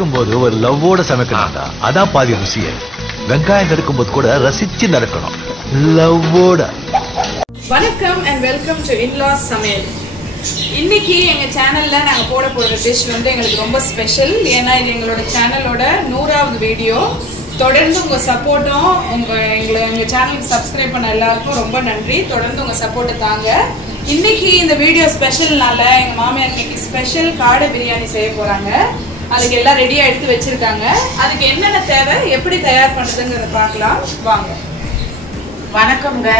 சமைக்கும்போது ஒரு லவ்வோட சமைக்கணும்டா. அதான் பாதி ருசியே. வெங்காயம் நறுக்கும்போது கூட ரசிச்சு நறுக்கணும், லவ்வோட. வணக்கம் அண்ட் வெல்கம் டு இன்லாஸ் சமையல். இன்னைக்கு எங்க சேனல்ல நாங்க போட போற டிஷ் வந்து எங்களுக்கு ரொம்ப ஸ்பெஷல். ஏன்னா இது எங்களோட சேனலோட 100வது வீடியோ. தொடர்ந்து உங்க சப்போர்ட்டும் எங்க சேனலுக்கு சப்ஸ்கிரைப் பண்ண எல்லாருக்கும் ரொம்ப நன்றி. தொடர்ந்து உங்க சப்போர்ட்டை தாங்க. இன்னைக்கு இந்த வீடியோ ஸ்பெஷல்னால எங்க மாமியார் இன்னைக்கு ஸ்பெஷல் காடை பிரியாணி செய்ய போறாங்க. அதுக்கு எல்லாம் ரெடியா எடுத்து வச்சிருக்காங்க. அதுக்கு என்னென்ன தேவை, எப்படி தயார் பண்றதுங்கிறத பார்க்கலாம் வாங்க. வணக்கம்ங்க,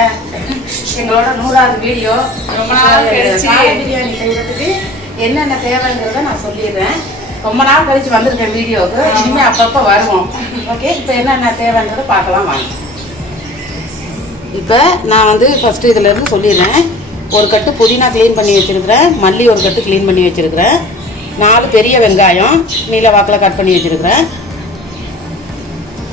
எங்களோட 100வது வீடியோ. ரொம்ப நாள் கழிச்சு காடை பிரியாணி செய்யறதுக்கு என்னென்ன தேவைங்கிறத நான் சொல்லிடுறேன். ரொம்ப நாள் கழிச்சு வந்திருக்கேன் வீடியோவுக்கு. இனிமேல் அப்பப்போ வருவோம். ஓகே, இப்போ என்னென்ன தேவைங்கிறத பார்க்கலாம் வாங்க. இப்போ நான் வந்து ஃபஸ்ட்டு இதிலேருந்து சொல்லிடுறேன். ஒரு கட்டு புதினா க்ளீன் பண்ணி வச்சுருக்கிறேன். மல்லி ஒரு கட்டு க்ளீன் பண்ணி வச்சுருக்கிறேன். 4 பெரிய வெங்காயம் நீல வாக்கில் கட் பண்ணி வச்சுருக்கிறேன்.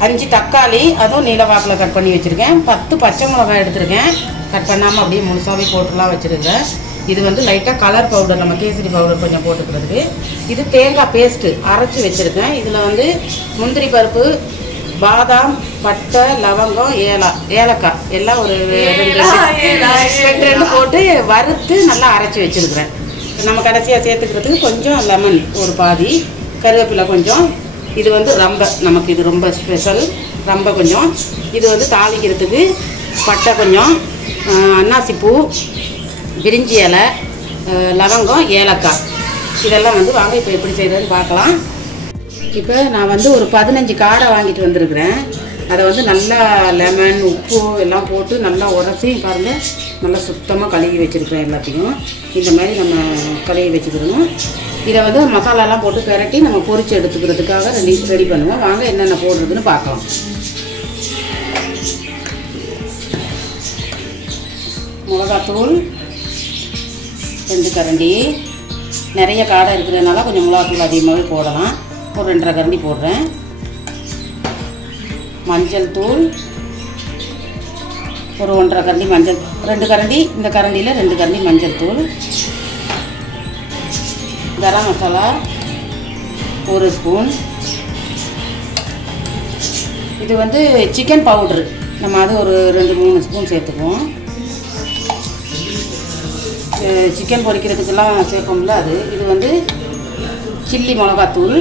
5 தக்காளி அதுவும் நீல வாக்கில் கட் பண்ணி வச்சுருக்கேன். 10 பச்சை மிளகாய் எடுத்துருக்கேன். கட் பண்ணாமல் அப்படியே முழுசாவே போட்டுலாம் வச்சுருக்கேன். இது வந்து லைட்டாக கலர் பவுடர், நம்ம கேசரி பவுடர் கொஞ்சம் போட்டுக்கிறதுக்கு. இது தேங்காய் பேஸ்ட்டு அரைச்சி வச்சுருக்கேன். இதில் வந்து முந்திரி பருப்பு, பாதாம், பட்டை, லவங்கம், ஏலக்காய் எல்லாம் ஒரு 2 போட்டு வறுத்து நல்லா அரைச்சி வச்சுருக்கிறேன். நம்ம கடைசியாக சேர்த்துக்கிறதுக்கு கொஞ்சம் லெமன் ஒரு பாதி, கருவேப்பிலை கொஞ்சம். இது வந்து ரம்பை, நமக்கு இது ரொம்ப ஸ்பெஷல். ரம்பை கொஞ்சம். இது வந்து தாளிக்கிறதுக்கு பட்டை கொஞ்சம், அன்னாசிப்பூ, பிரிஞ்சி இலை, லவங்கம், ஏலக்காய் இதெல்லாம் வந்து வாங்க இப்போ எப்படி செய்கிறதுன்னு பார்க்கலாம். இப்போ நான் வந்து ஒரு 15 காடை வாங்கிட்டு வந்திருக்கிறேன். அதை வந்து நல்லா லெமன், உப்பு எல்லாம் போட்டு நல்லா உரசி பாருங்கள், நல்லா சுத்தமாக கழுவி வச்சுருக்கிறேன். எல்லாத்தையும் இந்த மாதிரி நம்ம கழுவி வச்சுக்கிறோம். இதை வந்து மசாலாலாம் போட்டு பெரட்டி நம்ம பொரிச்சு எடுத்துக்கிறதுக்காக ரெடி பண்ணுவோம். வாங்க என்னென்ன போடுறதுன்னு பார்க்கலாம். மிளகாத்தூள் 2 கரண்டி. நிறைய காடை இருக்கிறதுனால கொஞ்சம் மிளகாத்தூள் அதிகமாகவே போடலாம். ஒரு 2.5 கரண்டி போடுறேன். மஞ்சள் தூள் ஒரு 1.5 கரண்டி மஞ்சள், 2 கரண்டி, இந்த கரண்டியில் 2 கரண்டி மஞ்சள் தூள். கரம் மசாலா 1 ஸ்பூன். இது வந்து சிக்கன் பவுட்ரு, நம்ம அது ஒரு 2-3 ஸ்பூன் சேர்த்துக்குவோம். சிக்கன் பொரிக்கிறதுக்கெல்லாம் சேர்ப்போம்ல அது. இது வந்து சில்லி மிளகாத்தூள்,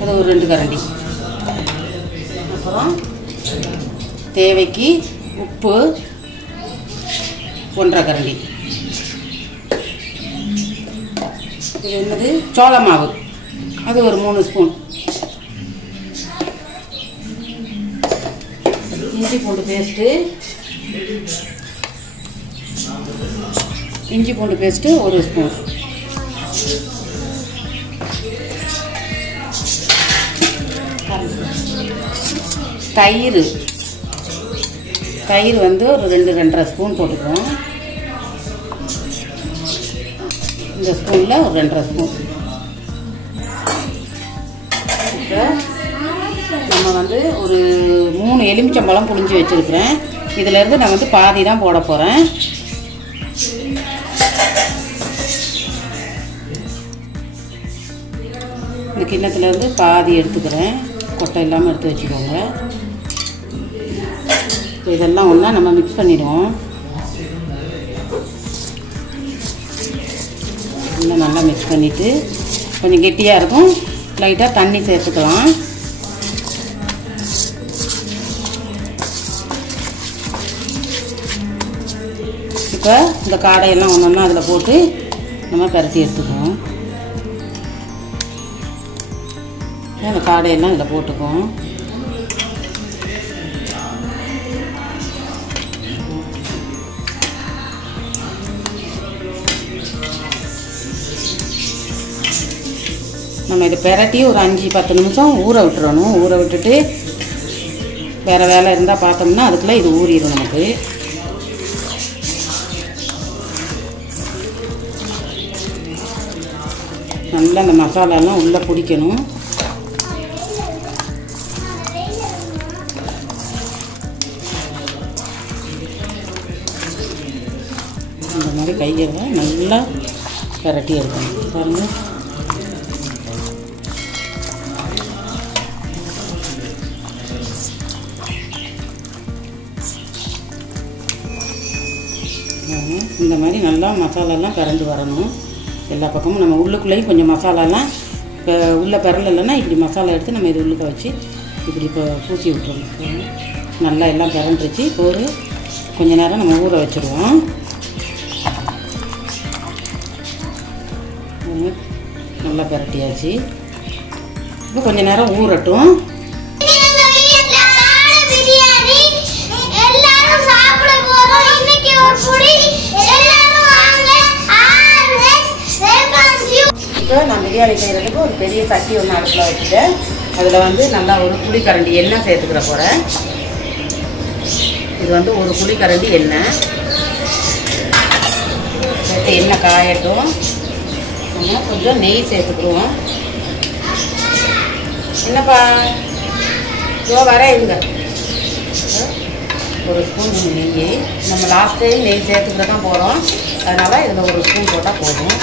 அது ஒரு 2 கரண்டி. அப்புறம் தேவைக்கு உப்பு 1.5 கரண்டி. இது என்னது, சோள மாவு, அது ஒரு 3 ஸ்பூன். இஞ்சி பூண்டு பேஸ்ட்டு, இஞ்சி பூண்டு பேஸ்ட்டு 1 ஸ்பூன். தயிர் வந்து ஒரு 2-2.5 ஸ்பூன் போட்டுக்குவோம். இந்த ஸ்பூனில் ஒரு 2.5 ஸ்பூன். இப்போ நம்ம வந்து ஒரு 3 எலுமிச்சம்பழம் புழிஞ்சு வச்சுருக்கிறேன். இதிலேருந்து நான் வந்து பாதி தான் போட போகிறேன். இந்த கிண்ணத்துலேருந்து பாதி எடுத்துக்கிறேன். கொட்டை இல்லாமல் எடுத்து வச்சுக்கோங்க. இதெல்லாம் ஒன்றா நம்ம மிக்ஸ் பண்ணிடுவோம். இன்னும் நல்லா மிக்ஸ் பண்ணிவிட்டு கொஞ்சம் கெட்டியாக இருக்கும், லைட்டாக தண்ணி சேர்த்துக்கலாம். இப்போ இந்த காடையெல்லாம் ஒன்றா அதில் போட்டு நம்ம பரட்டி எடுத்துக்குவோம். அந்த காடையெல்லாம் இதில் போட்டுக்குவோம். நம்ம இதை பெரட்டி ஒரு 5-10 நிமிஷம் ஊற விட்டுறணும். ஊற விட்டுட்டு வேறு வேலை இருந்தால் பார்த்தோம்னா அதுக்குள்ளே இது ஊறிடும் நமக்கு. நல்லா அந்த மசாலாலாம் உள்ளே பிடிக்கணும். இந்த மாதிரி கையில் நல்லா பெரட்டி எடுக்கணும். பாருங்கள், இந்த மாதிரி நல்லா மசாலாலாம் பிறந்து வரணும். எல்லா பக்கமும் நம்ம உள்ளுக்குள்ளேயும் கொஞ்சம் மசாலாலாம் இப்போ உள்ளே பிறலைன்னா இப்படி மசாலா எடுத்து நம்ம இது உள்ளுக்க வச்சு இப்படி இப்போ பூசி விட்டுருவோம். நல்லா எல்லாம் பிறந்துருச்சு. இப்போ ஒரு கொஞ்ச நேரம் நம்ம ஊற வச்சுருவோம். நல்லா பிரட்டியாச்சு. இப்போ கொஞ்ச நேரம் ஊறட்டும். இப்போ நான் பிரியாணி செய்கிறதுக்கு ஒரு பெரிய சட்டி ஒன்று அடுப்பில் வச்சுட்டேன். அதில் வந்து நல்லா ஒரு புளிக்கரண்டி எண்ணெய் சேர்த்துக்கிற போகிறேன். இது வந்து ஒரு புளிக்கரண்டி எண்ணெய் சேர்த்து எண்ணெய் காயட்டும். நம்ம கொஞ்சம் நெய் சேர்த்துக்குருவோம். என்னப்பா இதோ வரேன் இருங்க. ஒரு ஸ்பூன் நெய் நம்ம லாஸ்ட் டைம் நெய் சேர்த்துக்கிட்டு தான் போகிறோம். அதனால் இதில் ஒரு ஸ்பூன் போட்டால் போதும்.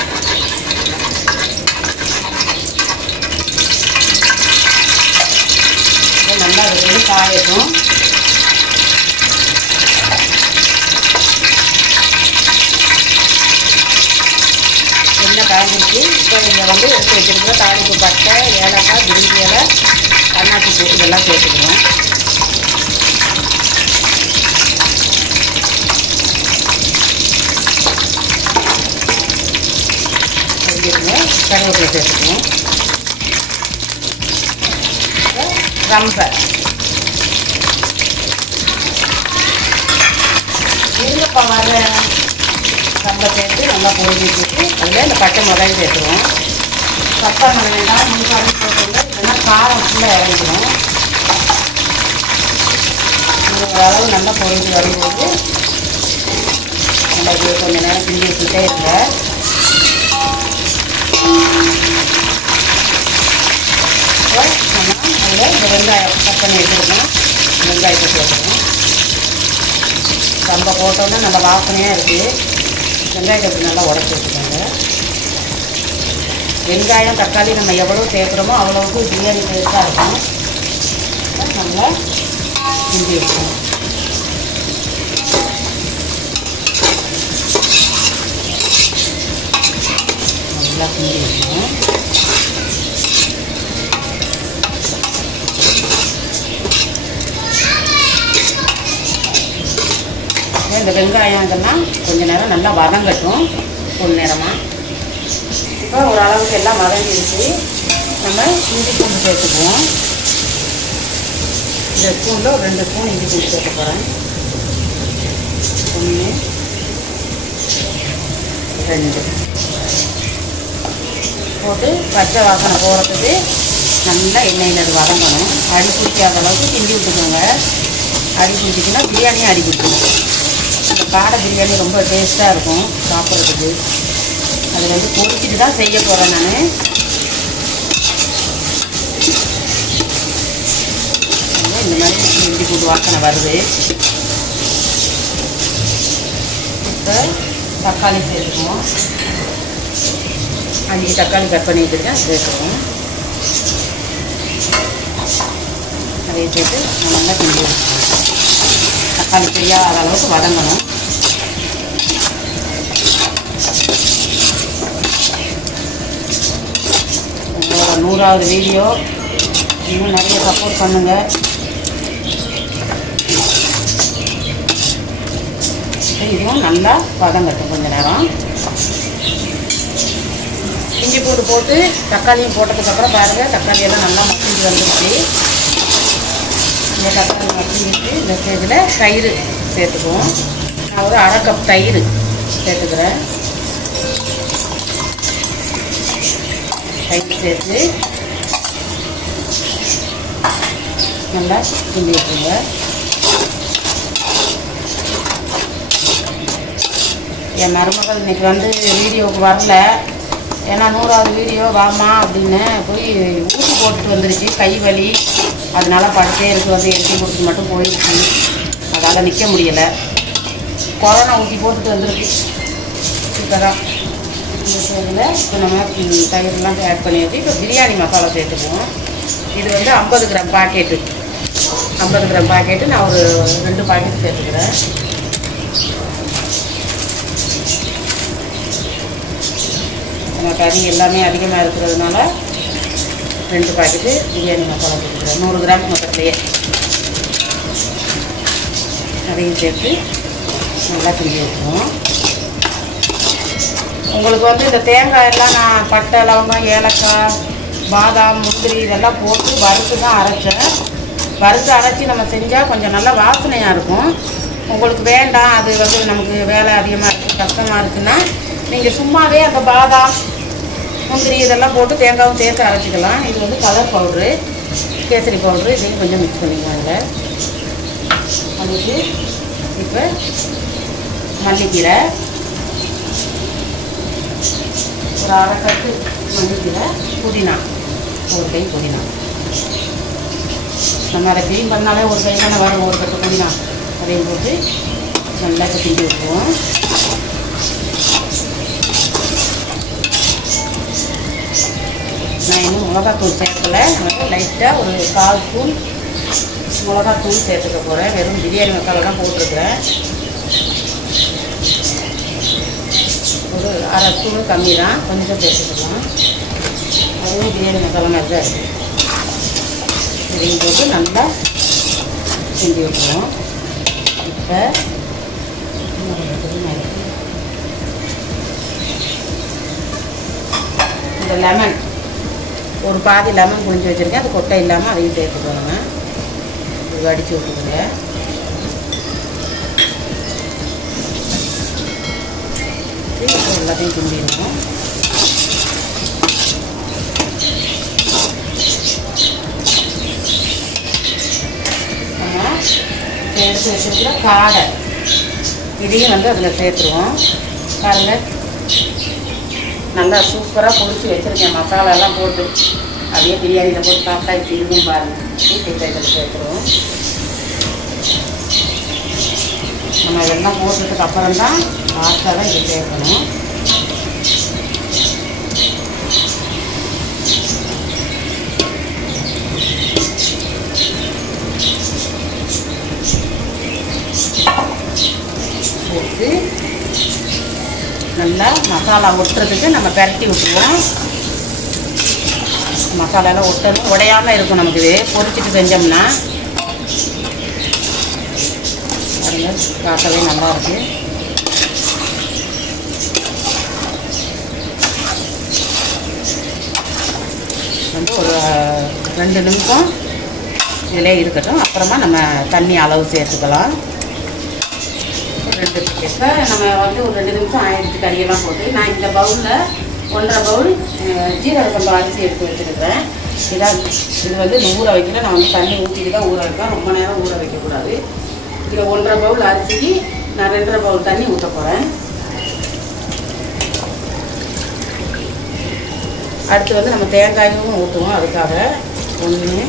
நல்லா அது வந்து காயட்டும். எண்ணெய் காய்ஞ்சிச்சு. இப்போ இதில் வந்து எடுத்து வச்சுருக்கிற தாளிப்பு பட்டை, ஏலக்காய், பிரிஞ்சி இலை, அன்னாச்சி பூ இதெல்லாம் சேர்த்துக்குவோம். கருவேப்பிலை சேர்த்துக்குவோம். ரம்பை இருங்கப்பா வர ரம்பை சேர்த்து நல்லா பொரிஞ்சிட்டு அதில் இந்த பச்சை மிளகாயும் சேர்த்துருவோம். பச்சை மிளகாய் முன்காலம் போட்டுருந்தா இல்லைன்னா காரம் ஃபுல்லாக இறங்கிடும். ஓரளவு நல்லா பொரிஞ்சு வரும்போது நல்லா இது கொஞ்சம் நேரம் கிண்டி வச்சுட்டே இருங்க. அதில் இந்த வெங்காயம் கட் பண்ணி எடுத்துருக்கோம். வெங்காயத்தை சேர்த்துக்கணும். ரொம்ப போட்டோன்னா நல்லா வாசனையாக இருக்குது. வெங்காயத்தை நல்லா உடச்சி வச்சுக்கோங்க. வெங்காயம் தக்காளி நம்ம எவ்வளோ சேர்க்குறோமோ அவ்வளோவுக்கு பிரியாணி டேஸ்ட்டாக இருக்கும். நல்லா கிண்டி வைக்கணும். நல்லா கிண்டி வைக்கணும். இந்த வெங்காயம் இதெல்லாம் கொஞ்சம் நேரம் நல்லா வதங்கட்டும். ஒரு நேரமாக இப்போ ஓரளவுக்கு எல்லாம் வதங்கிடுச்சு. நம்ம இஞ்சி பூண்டு சேர்த்துக்குவோம். இந்த ஸ்பூனில் ஒரு 2 ஸ்பூன் இஞ்சி பூண்டு சேர்க்க போகிறேன். 1 2 போட்டு பச்சை வாசனை போகிறதுக்கு நல்லா எண்ணெயில் அது வதங்கணும். அடி பிடிக்காத அளவுக்கு கிண்டி விட்டுக்கோங்க. அடி பிடிச்சிங்கன்னா பிரியாணியும் அடி பிடிக்கணும். இந்த காடை பிரியாணி ரொம்ப டேஸ்ட்டாக இருக்கும் சாப்பிட்றதுக்கு. அது வந்து பொரிச்சிட்டு தான் செய்ய போகிறேன் நான். இந்த மாதிரி இஞ்சி பூண்டு வாசனை வருது. இப்போ தக்காளி சேர்த்துக்குவோம். 5 தக்காளி கட் பண்ணி வச்சுருக்கேன், சேர்த்துக்குவோம். அதை சேர்த்து நல்லா கிண்டி வச்சுக்கணும். தக்காளி தெரியாத அளவுக்கு வதங்கணும். உங்களோட 100வது வீடியோ இன்னும் நிறைய சப்போர்ட் பண்ணுங்கள். இதுவும் நல்லா வதங்கட்டும் கொஞ்சம் நேரம். இஞ்சி பூண்டு போட்டு தக்காளியும் போட்டதுக்கப்புறம் பாருங்கள், தக்காளியெல்லாம் நல்லா மசிஞ்சு வந்துடுச்சு. இந்த தக்காளி மசிஞ்சிட்டு இந்த ஸ்டேஜில் தயிர் சேர்த்துக்குவோம். நான் ஒரு 1/2 கப் தயிர் சேர்த்துக்கிறேன். தயிர் சேர்த்து நல்லா கிண்டி வச்சுருங்க. என் மருமகள் இன்றைக்கி வந்து வீடியோவுக்கு வரல. ஏன்னா 100வது வீடியோ வாமா அப்படின்னு போய் ஊசி போட்டுட்டு வந்துருச்சு. கை வலி, அதனால படுத்தே இருக்கு. வந்து எட்டி கொடுத்து மட்டும் போயிடுச்சு. அதால் நிற்க முடியலை. கொரோனா ஊசி போட்டுட்டு வந்துருக்கு. இப்போ தான் இந்த சைடில் இப்போ நம்ம தயிரெலாம் ஆட் பண்ணியாச்சு. இப்போ பிரியாணி மசாலா சேர்த்துக்குவோம். இது வந்து 50 கிராம் பாக்கெட்டு. 50 கிராம் பாக்கெட்டு நான் ஒரு 2 பாக்கெட் சேர்த்துக்கிறேன். நம்ம கறி எல்லாமே அதிகமாக இருக்கிறதுனால 2 பாக்கெட்டு பிரியாணி மசாலா போட்டுக்கிறேன். 100 கிராம் மொத்தத்துலேயே அதையும் சேர்த்து நல்லா கிண்டி வைக்கணும். உங்களுக்கு வந்து இந்த தேங்காய் எல்லாம் நான் பட்டை, லவங்கம், ஏலக்காய், பாதாம், முந்திரி இதெல்லாம் போட்டு வறுத்து தான் அரைச்சேன். வறுத்து அரைச்சி நம்ம செஞ்சால் கொஞ்சம் நல்லா வாசனையாக இருக்கும். உங்களுக்கு வேண்டாம், அது வந்து நமக்கு வேலை அதிகமாக இருக்குது, கஷ்டமாக இருக்குன்னா நீங்கள் சும்மாவே அந்த பாதாம், முந்திரி இதெல்லாம் போட்டு தேங்காயும் சேர்த்து அரைச்சிக்கலாம். இது வந்து கலர் பவுட்ரு, கேசரி பவுட்ரு, இதையும் கொஞ்சம் மிக்ஸ் பண்ணிக்குவாங்க. அதுக்கு இப்போ மல்லிக்கீரை, ஒரு 1/2 கட்டு மல்லிக்கீரை, புதினா, 1 கை புதினா. நம்ம அதை க்ளீன் பண்ணாலே ஒரு கை தானே வரும், 1 கட்டு புதினா. அதையும் போட்டு நல்லா கிண்டி விட்டுருவோம். நான் இன்னும் மிளகாத்தூள் சேர்க்கலை. நமக்கு லைட்டாக ஒரு 1/4 ஸ்பூன் மிளகாத்தூள் சேர்த்துக்க போகிறேன். வெறும் பிரியாணி மசாலா தான் போட்டிருக்கிறேன். ஒரு 1/2 ஸ்பூனு கம்மி தான், கொஞ்சம் சேர்த்துக்கலாம். அதுவும் பிரியாணி மசாலா மாதிரி தான் இருக்குது. இதையும் போட்டு நல்லா கிண்டி விட்டுருவோம். இப்போ இந்த லெமன், ஒரு பாதி லெமன் புழிஞ்சு வச்சுருக்கேன், அது கொட்டை இல்லாமல் அதையும் சேர்த்துக்கோங்க. இது அடித்து விட்டுருங்க. எல்லாத்தையும் கிண்டிடணும். நம்ம எடுத்து வச்சுருக்கிற காடை இதையும் வந்து அதில் சேர்த்துருவோம். பாருங்கள், நல்லா சூப்பராக பொரிச்சு வச்சுருக்கேன். மசாலாலாம் போட்டு அப்படியே பிரியாணியில் போட்டு சாப்பிட்டா இப்படி இருக்கும் பாருங்கள். இதில் சேர்த்துருவோம். நம்ம இதெல்லாம் போட்டதுக்கு அப்புறம் தான் லாஸ்ட்டாக தான் இதை சேர்க்கணும். போட்டு நல்லா மசாலா ஒட்டுறதுக்கு நம்ம பரட்டி விட்டுருவோம். மசாலாலாம் ஒட்டணும், உடையாமல் இருக்கும். நமக்கு இது பொரிச்சிட்டு செஞ்சோம்னா பாருங்க, காட்டவே நல்லாயிருக்கு. வந்து ஒரு 2 நிமிஷம் இதிலே இருக்கட்டும். அப்புறமா நம்ம தண்ணி அளவு சேர்த்துக்கலாம். இப்போ நம்ம வந்து ஒரு 2 நிமிஷம் ஆயிடுச்சு கறியெல்லாம் போட்டு. நான் இந்த பவுலில் 1/2 பவுல் ஜீரக சம்பா அரிசி எடுத்து வச்சுருக்கிறேன். இது வந்து ஊற வைக்கல. நான் வந்து தண்ணி ஊற்றிட்டு தான் ஊற வைப்பேன். ரொம்ப நேரம் ஊற வைக்கக்கூடாது. இதில் 1/2 பவுல் அரிசிக்கு நான் 2/2 பவுல் தண்ணி ஊற்ற போகிறேன். அடுத்து வந்து நம்ம தேங்காயும் ஊற்றுவோம். அதுக்காக 1 2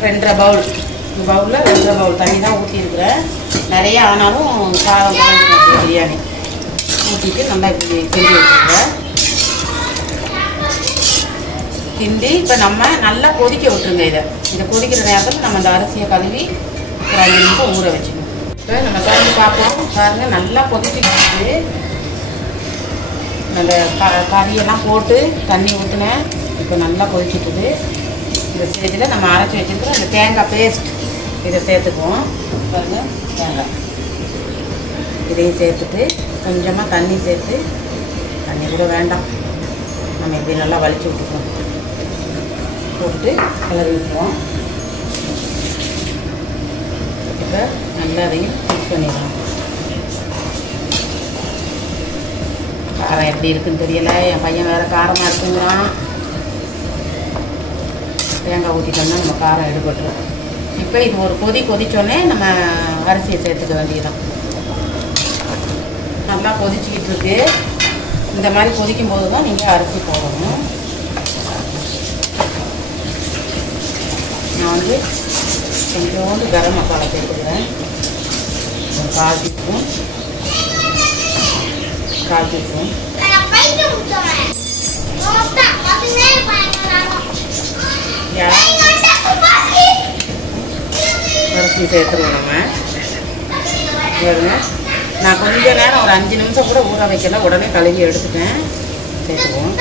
2/2 பவுல். இந்த பவுலில் 2/2 பவுல் தண்ணி தான் ஊற்றிருக்கிறேன். நிறைய ஆனாலும் சாதம் பிரியாணி ஊற்றிட்டு நல்லா இப்படி கிண்டி வச்சுருக்கேன். கிண்டி இப்போ நம்ம நல்லா கொதிக்க விட்டுருங்க. இதை கொதிக்கிற நேரத்தில் நம்ம அந்த அரிசியை கழுவி ஒரு 5 நிமிஷம் ஊற வச்சுக்கணும். இப்போ நம்ம திறந்து பார்ப்போம். பாருங்கள், நல்லா கொதிச்சுக்கிட்டு அந்த கறியெல்லாம் போட்டு தண்ணி ஊற்றினேன். இப்போ நல்லா கொதிச்சுட்டுது. இந்த ஸ்டேஜில் நம்ம அரைச்சி வச்சுருக்கிற அந்த தேங்காய் பேஸ்ட் இதை சேர்த்துக்குவோம். பாருங்கள், தேங்காய் இதையும் சேர்த்துட்டு கொஞ்சமாக தண்ணி சேர்த்து, தண்ணி கூட வேண்டாம், நம்ம இப்படி நல்லா வலிச்சு விட்டுக்குவோம். போட்டு கிளறி விட்டுருவோம். இப்போ நல்லா அதையும் மிக்ஸ் பண்ணிடலாம். காரம் எப்படி இருக்குன்னு தெரியல. என் பையன் வேறு காரமாக இருக்குங்கிறான். தேங்காய் ஊற்றிட்டோம்னா நம்ம காரம் எடுபட்டுரும். இப்போ இது ஒரு கொதிச்சோடனே நம்ம அரிசியை சேர்த்துக்க வேண்டியதுதான். நல்லா கொதிச்சுக்கிட்டு இருக்கு. இந்த மாதிரி கொதிக்கும் போது தான் நீங்கள் அரிசி போடணும். நான் வந்து கொஞ்சோண்டு கரம் மசாலா சேர்த்துக்கிறேன். ஒரு 1/4 டீஸ்பூன். இது சேர்த்துருவோம் நம்ம. பாருங்க, நான் கொஞ்ச நேரம் ஒரு 5 நிமிஷம் கூட ஊற வைக்கல, உடனே கழுவி எடுத்துட்டேன். சேர்த்துக்குவோம்.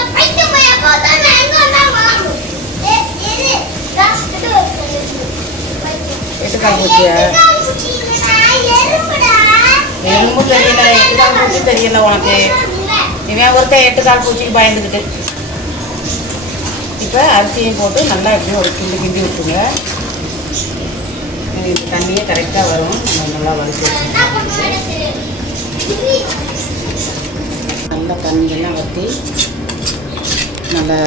எட்டுக்கால் பூச்சியா? எறும்பு தெரியல, எட்டுக்கால் பூச்சி தெரியல உனக்கு. இவன் ஒருத்தன் 8 கால் பூச்சிக்கு பயந்துக்கிட்டு. இப்போ அரிசியும் போட்டு நல்லா எப்படியும் ஒரு கிண்டி கிண்டி விட்டுருங்க. இந்த தண்ணியே கரெக்டாக வரும். நம்ம நல்லா வறுத்து நல்லா தண்ணியெல்லாம் வற்றி நல்லா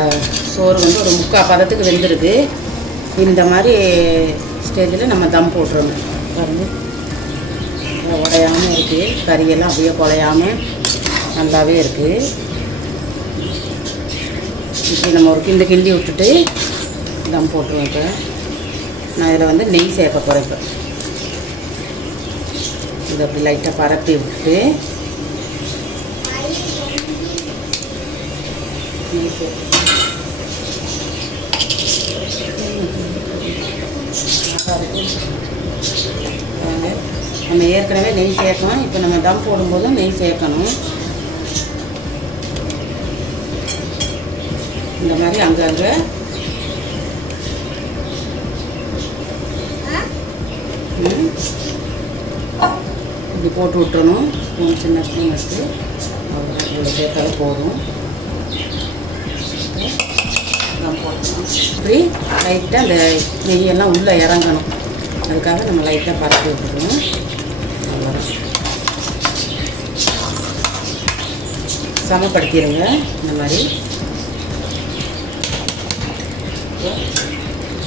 சோறு வந்து ஒரு 3/4 பதத்துக்கு வெந்திருக்கு. இந்த மாதிரி ஸ்டேஜில் நம்ம தம் போட்டுருணும். பாருங்க, உடையாமல் இருக்குது. கறியெல்லாம் அப்படியே குலையாமல் நல்லாவே இருக்குது. இப்படி நம்ம ஒரு கிண்டி விட்டுட்டு தம் போட்டுருவோம். இப்போ நான் இதில் வந்து நெய் சேர்க்க போகிறேன். இப்போ இதை அப்படி லைட்டாக பரப்பி விட்டுட்டு நெய் நம்ம ஏற்கனவே நெய் சேர்க்கணும். இப்போ நம்ம தம் போடும்போதும் நெய் சேர்க்கணும். இந்த மாதிரி அங்கங்கே இப்படி போட்டு விட்டுறணும். சின்ன ஸ்பூன் வச்சு இவ்வளோ சேர்த்தாலும் போதும். இப்படி லைட்டாக அந்த நெய்யெல்லாம் உள்ளே இறங்கணும். அதுக்காக நம்ம லைட்டாக பரப்பி விட்டுக்கணும். அவ்வளோதான். சமப்படுத்திடுங்க. இந்த மாதிரி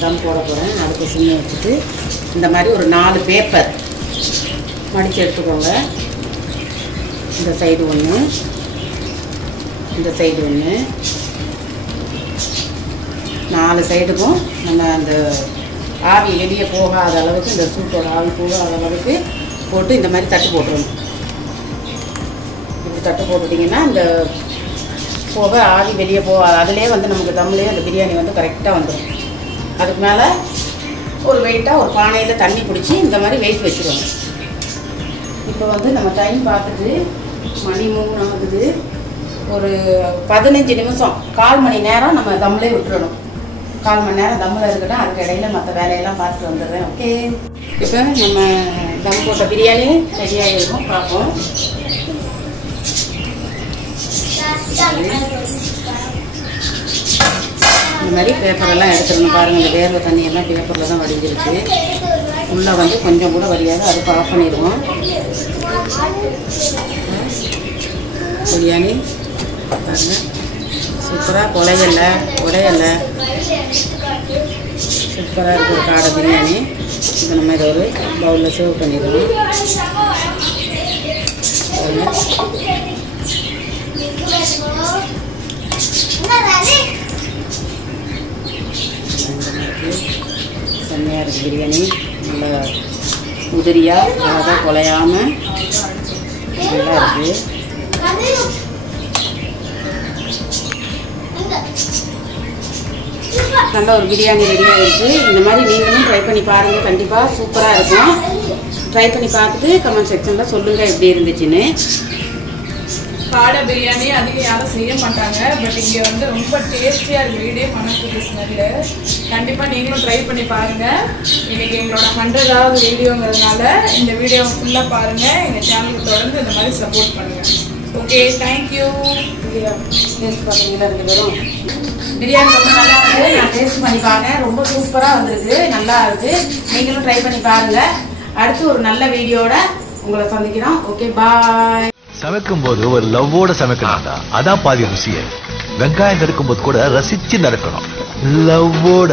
தம் போட போகிறேன். அடுப்பு சின்ன வச்சுட்டு இந்த மாதிரி ஒரு 4 பேப்பர் மடித்து எடுத்துக்கோங்க. இந்த சைடு ஒன்று, இந்த சைடு ஒன்று, 4 சைடுக்கும் நம்ம அந்த ஆவி வெளியே போகாத அளவுக்கு, இந்த சூட்டோட ஆவி போகாத அளவுக்கு போட்டு இந்த மாதிரி தட்டு போட்டுருணும். இப்படி தட்டு போட்டுட்டிங்கன்னா இந்த போக ஆவி வெளியே போகாது. அதிலே வந்து நமக்கு தம்லேயே அந்த பிரியாணி வந்து கரெக்டாக வந்துடும். அதுக்கு மேலே ஒரு வெயிட்டாக ஒரு பானையில் தண்ணி பிடிச்சி இந்த மாதிரி வெயிட் வச்சுருவோம். இப்போ வந்து நம்ம டைம் பார்த்துட்டு மணி 3 ஆகுது. ஒரு 15 நிமிஷம், 1/4 மணி நேரம் நம்ம தம்மிலே விட்டுறணும். 1/4 மணி நேரம் தம்மில் இருக்கட்டும். அதுக்கு இடையில மற்ற வேலையெல்லாம் பார்த்துட்டு வந்துடுறேன். ஓகே, இப்போ நம்ம தம் போட்ட பிரியாணி ரெடியாக இருக்கும். பார்ப்போம். இந்த மாதிரி பேப்பரெல்லாம் எடுத்துடணும். பாருங்கள், இந்த வேர்வை தண்ணியெல்லாம் பேப்பரில் தான் வடிஞ்சிருக்கு. உள்ளே வந்து கொஞ்சம் கூட வடியாது. அதுக்கு ஆஃப் பண்ணிடுவோம். பிரியாணி பாருங்கள், சூப்பராக குலையலை உடையலை, சூப்பராக இருக்கிற காடை பிரியாணி. இப்போ நம்ம இதை ஒரு பவுலில் சர்வ் பண்ணிடுவோம். செம்மையாக இருக்குது பிரியாணி. நல்லா உதிரியாக அழகாக குலையாமல் நல்லா இருக்குது. நல்ல ஒரு பிரியாணி ரெடியாக இருக்குது. இந்த மாதிரி நீங்களும் ட்ரை பண்ணி பாருங்கள். கண்டிப்பாக சூப்பராக இருக்கும். ட்ரை பண்ணி பார்த்துட்டு கமெண்ட் செக்ஷனில் சொல்லுங்கள் எப்படி இருந்துச்சுன்னு. காடை பிரியாணி அதிகம் யாரும் செய்ய மாட்டாங்க. பட் இங்கே வந்து ரொம்ப டேஸ்டியாக இருக்குது. வீடே மணக்குது ஸ்மெல்லு. கண்டிப்பாக நீங்களும் ட்ரை பண்ணி பாருங்கள். இன்றைக்கி எங்களோட 100வது வீடியோங்கிறதுனால இந்த வீடியோவை ஃபுல்லாக பாருங்கள். எங்கள் சேனலுக்கு தொடர்ந்து இந்த மாதிரி சப்போர்ட் பண்ணுங்கள். Okay, thank you. டேஸ்ட் பார்த்தீங்கன்னா 2 பேரும் பிரியாணி ரொம்ப நல்லா இருக்குது. நான் டேஸ்ட் பண்ணி பாருங்கள். ரொம்ப சூப்பராக வந்திருக்கு. நல்லா இருக்குது. நீங்களும் ட்ரை பண்ணி பாருங்கள். அடுத்து ஒரு நல்ல வீடியோட உங்களை சந்திக்கிறோம். ஓகே, பாய். சமைக்கும் போது ஒரு லவ்வோட சமைக்கணும்டா. அதான் பாதி ருசியே. வெங்காயம் நறுக்கும் போது கூட ரசிச்சு நறுக்கணும். லவ்வோட.